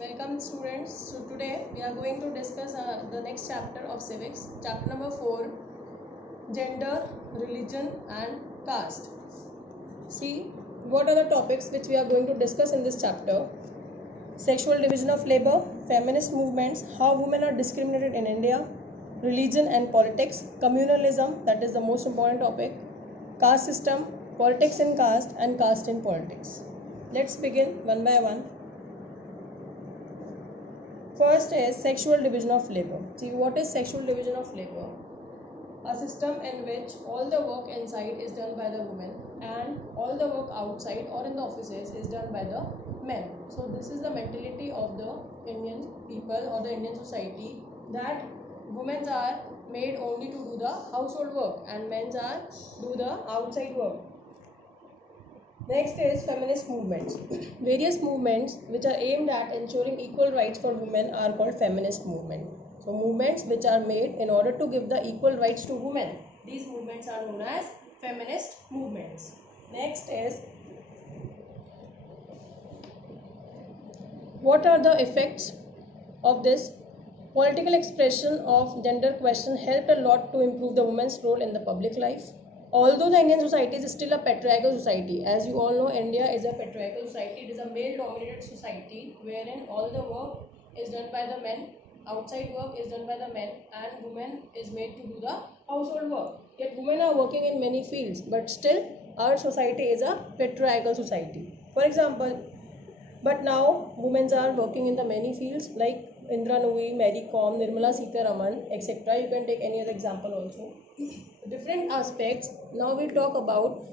Welcome students. So today we are going to discuss the next chapter of civics, chapter number 4, gender, religion and caste. See what are the topics which we are going to discuss in this chapter. Sexual division of labor, feminist movements, how women are discriminated in India, religion and politics, communalism, that is the most important topic, caste system, politics in caste and caste in politics. Let's begin one by one. First is sexual division of labor. See, what is sexual division of labor? A system in which all the work inside is done by the women and all the work outside or in the offices is done by the men. So this is the mentality of the Indian people or the Indian society, that women are made only to do the household work and men are do the outside work. Next is feminist movements. Various movements which are aimed at ensuring equal rights for women are called feminist movement. So movements which are made in order to give the equal rights to women, these movements are known as feminist movements. Next is, what are the effects of this? Political expression of gender question helped a lot to improve the women's role in the public life. Although the Indian society is still a patriarchal society, as you all know, India is a patriarchal society. It is a male-dominated society wherein all the work is done by the men, outside work is done by the men, and women is made to do the household work. Yet women are working in many fields, but still our society is a patriarchal society. For example, but now women are working in the many fields like Indra Nooyi, Mary Kom, Nirmala Sitharaman, etc. You can take any other example also. Different aspects. Now we talk about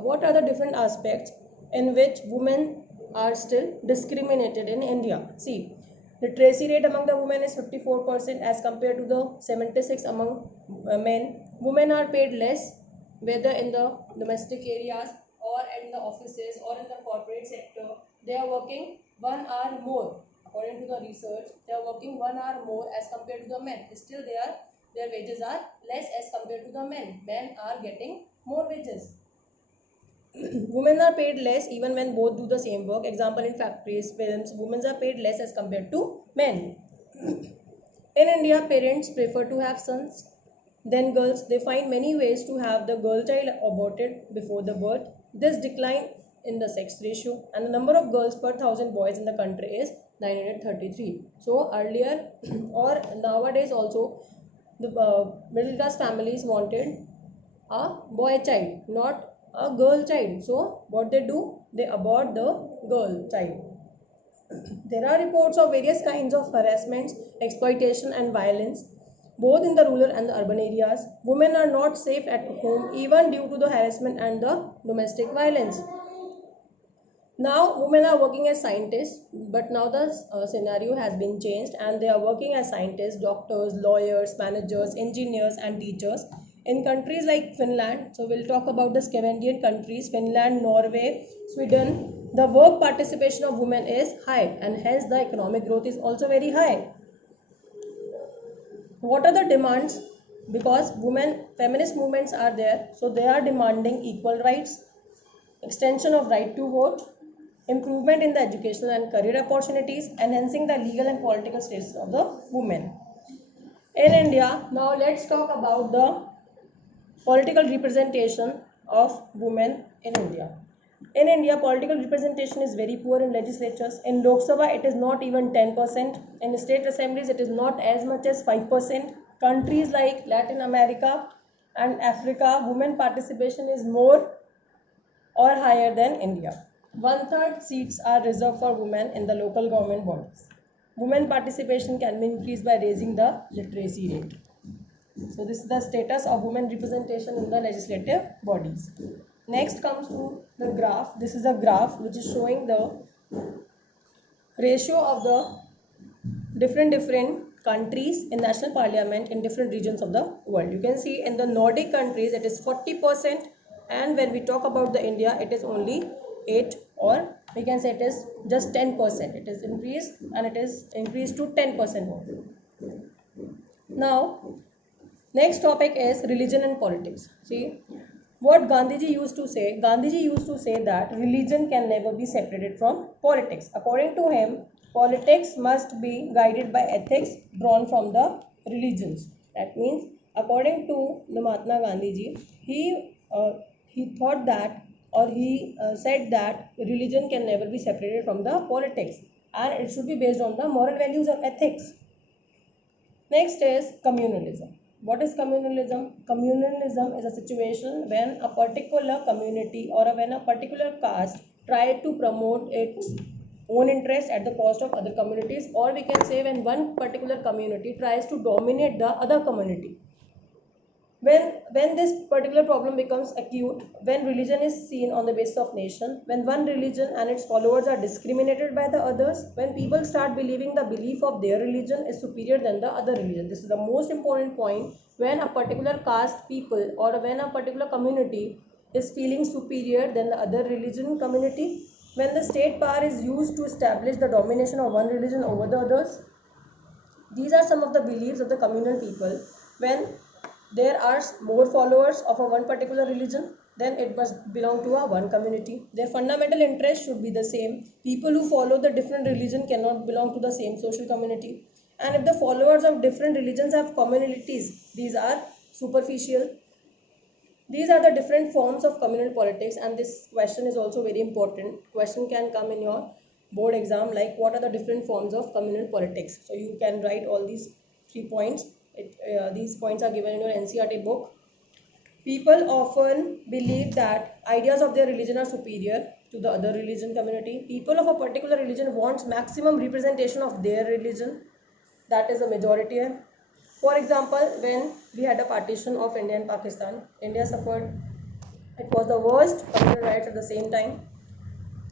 what are the different aspects in which women are still discriminated in India. See, literacy rate among the women is 54% as compared to the 76 among men. Women are paid less, whether in the domestic areas or in the offices or in the corporate sector. They are working 1 hour more. According to the research, they are working 1 hour more as compared to the men. Still, their wages are less as compared to the men. Men are getting more wages. Women are paid less even when both do the same work. Example, in factories, films, women are paid less as compared to men. In India, parents prefer to have sons than girls. They find many ways to have the girl child aborted before the birth. This decline in the sex ratio, and the number of girls per 1,000 boys in the country is 933. So earlier or nowadays also, the middle class families wanted a boy child, not a girl child. So what they do, they abort the girl child. There are reports of various kinds of harassments, exploitation and violence both in the rural and the urban areas. Women are not safe at home even due to the harassment and the domestic violence. Now women are working as scientists, but now the scenario has been changed and they are working as scientists, doctors, lawyers, managers, engineers and teachers in countries like Finland. So we'll talk about the Scandinavian countries, Finland, Norway, Sweden. The work participation of women is high and hence the economic growth is also very high. What are the demands? Because women feminist movements are there, so they are demanding equal rights, extension of right to vote, improvement in the educational and career opportunities, enhancing the legal and political status of the women. In India, now let's talk about the political representation of women in India. In India, political representation is very poor in legislatures. In Lok Sabha, it is not even 10%. In state assemblies, it is not as much as 5%. Countries like Latin America and Africa, women participation is more or higher than India. 1/3 seats are reserved for women in the local government bodies. Women participation can be increased by raising the literacy rate. So this is the status of women representation in the legislative bodies. Next comes to the graph. This is a graph which is showing the ratio of the different countries in national parliament in different regions of the world. You can see in the Nordic countries it is 40%, and when we talk about the India, it is only 8, or we can say it is just 10%. It is increased and it is increased to 10% more. Now next topic is religion and politics. See what Gandhiji used to say. Gandhiji used to say that religion can never be separated from politics. According to him, Politics must be guided by ethics drawn from the religions. That means, according to the Mahatma Gandhi ji, he thought that, or he said that religion can never be separated from the politics, and it should be based on the moral values and ethics. Next is communalism. What is communalism? Communalism is a situation when a particular community or when a particular caste try to promote its own interest at the cost of other communities, or we can say when one particular community tries to dominate the other community. When this particular problem becomes acute, when religion is seen on the basis of nation, when one religion and its followers are discriminated by the others, when people start believing the belief of their religion is superior than the other religion. This is the most important point. When a particular caste people or when a particular community is feeling superior than the other religion community, when the state power is used to establish the domination of one religion over the others. These are some of the beliefs of the communal people. When there are more followers of a one particular religion, then it must belong to a one community. Their fundamental interest should be the same. People who follow the different religion cannot belong to the same social community. And if the followers of different religions have commonalities, these are superficial. These are the different forms of communal politics, and this question is also very important. Question can come in your board exam, like what are the different forms of communal politics. So you can write all these 3 points. These points are given in your NCERT book. People often believe that ideas of their religion are superior to the other religion community. People of a particular religion wants maximum representation of their religion. That is the majority. For example, when we had a partition of India and Pakistan, India suffered, it was the worst communal riots at the same time.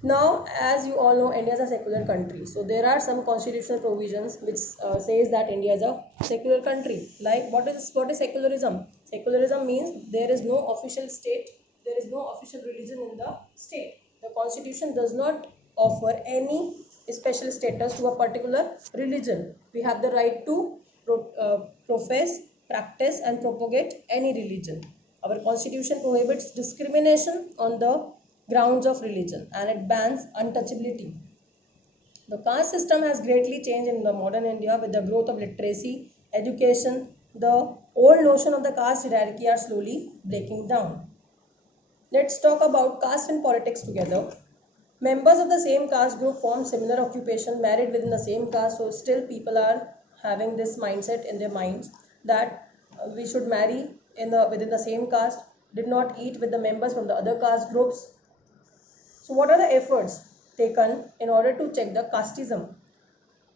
Now, as you all know, India is a secular country. So there are some constitutional provisions which says that India is a secular country. Like what is secularism? Secularism means there is no official state, there is no official religion in the state. The constitution does not offer any special status to a particular religion. We have the right to profess, practice and propagate any religion. Our constitution prohibits discrimination on the grounds of religion, and it bans untouchability. The caste system has greatly changed in the modern India with the growth of literacy, education. The old notion of the caste hierarchy are slowly breaking down. Let's talk about caste and politics together. Members of the same caste group form similar occupation, married within the same caste, so still people are having this mindset in their minds that we should marry within the same caste, did not eat with the members from the other caste groups. So what are the efforts taken in order to check the casteism?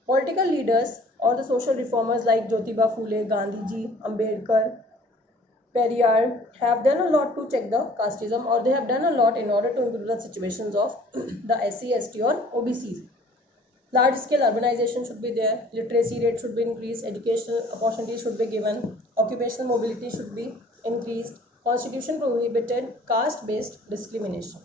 Political leaders or the social reformers like Jyotiba Phule, Gandhiji, Ambedkar, Periyar have done a lot to check the casteism, or they have done a lot in order to improve the situations of the SC, ST or OBCs. Large scale urbanization should be there, literacy rate should be increased, educational opportunities should be given, occupational mobility should be increased, constitution prohibited caste based discrimination.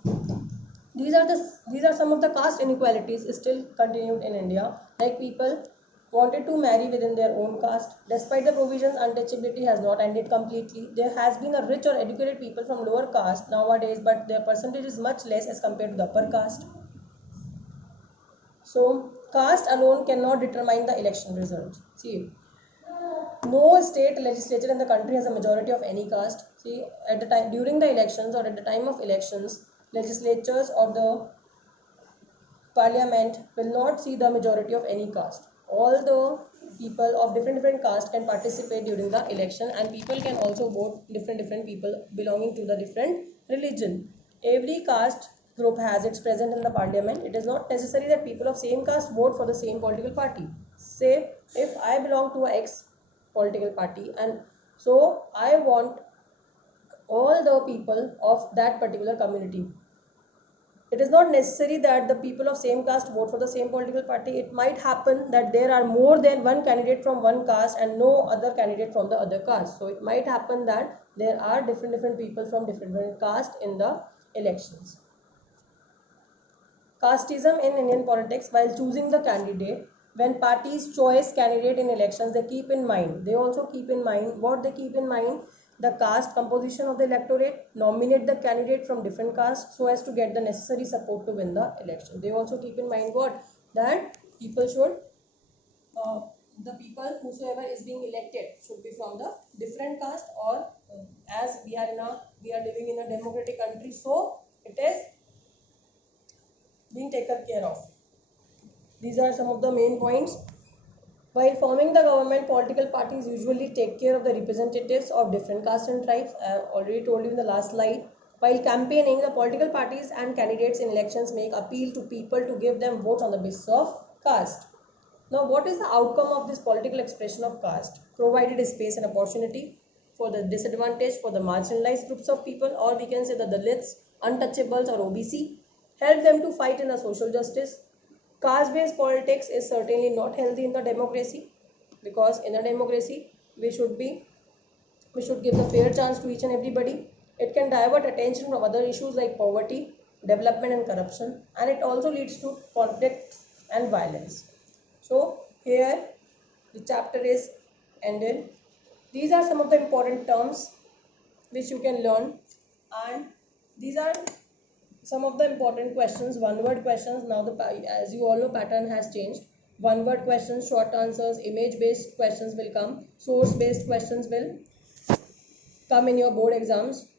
These are some of the caste inequalities still continued in India. Like people wanted to marry within their own caste. Despite the provisions, untouchability has not ended completely. There has been a rich or educated people from lower caste nowadays, but their percentage is much less as compared to the upper caste. So caste alone cannot determine the election result. See, no state legislature in the country has a majority of any caste. See, at the time during the elections or at the time of elections, legislatures or the parliament will not see the majority of any caste. All the people of different caste can participate during the election, and people can also vote different people belonging to the different religion. Every caste group has its presence in the parliament. It is not necessary that people of same caste vote for the same political party. Say if I belong to a X political party, and so I want all the people of that particular community. It is not necessary that the people of same caste vote for the same political party. It might happen that there are more than one candidate from one caste and no other candidate from the other caste. So it might happen that there are different people from different caste in the elections. Casteism in Indian politics. While choosing the candidate, when parties choose candidate in elections, they also keep in mind what they keep in mind: the caste composition of the electorate, nominate the candidate from different castes so as to get the necessary support to win the election. They also keep in mind what? That People should, the people whosoever is being elected should be from the different caste, or as we are living in a democratic country, so it is being taken care of. These are some of the main points. While forming the government, political parties usually take care of the representatives of different castes and tribes. I have already told you in the last slide. While campaigning, the political parties and candidates in elections make appeal to people to give them votes on the basis of caste. Now, what is the outcome of this political expression of caste? Provided space and opportunity for the disadvantaged, for the marginalized groups of people, or we can say the Dalits, untouchables, or OBC, help them to fight in the social justice. Caste-based politics is certainly not healthy in the democracy, because in a democracy we should give the fair chance to each and everybody. It can divert attention from other issues like poverty, development, and corruption, and it also leads to conflict and violence. So here the chapter is ended. These are some of the important terms which you can learn, and these are some of the important questions, one word questions. Now as you all know, pattern has changed. One word questions, short answers, image based questions will come, source based questions will come in your board exams.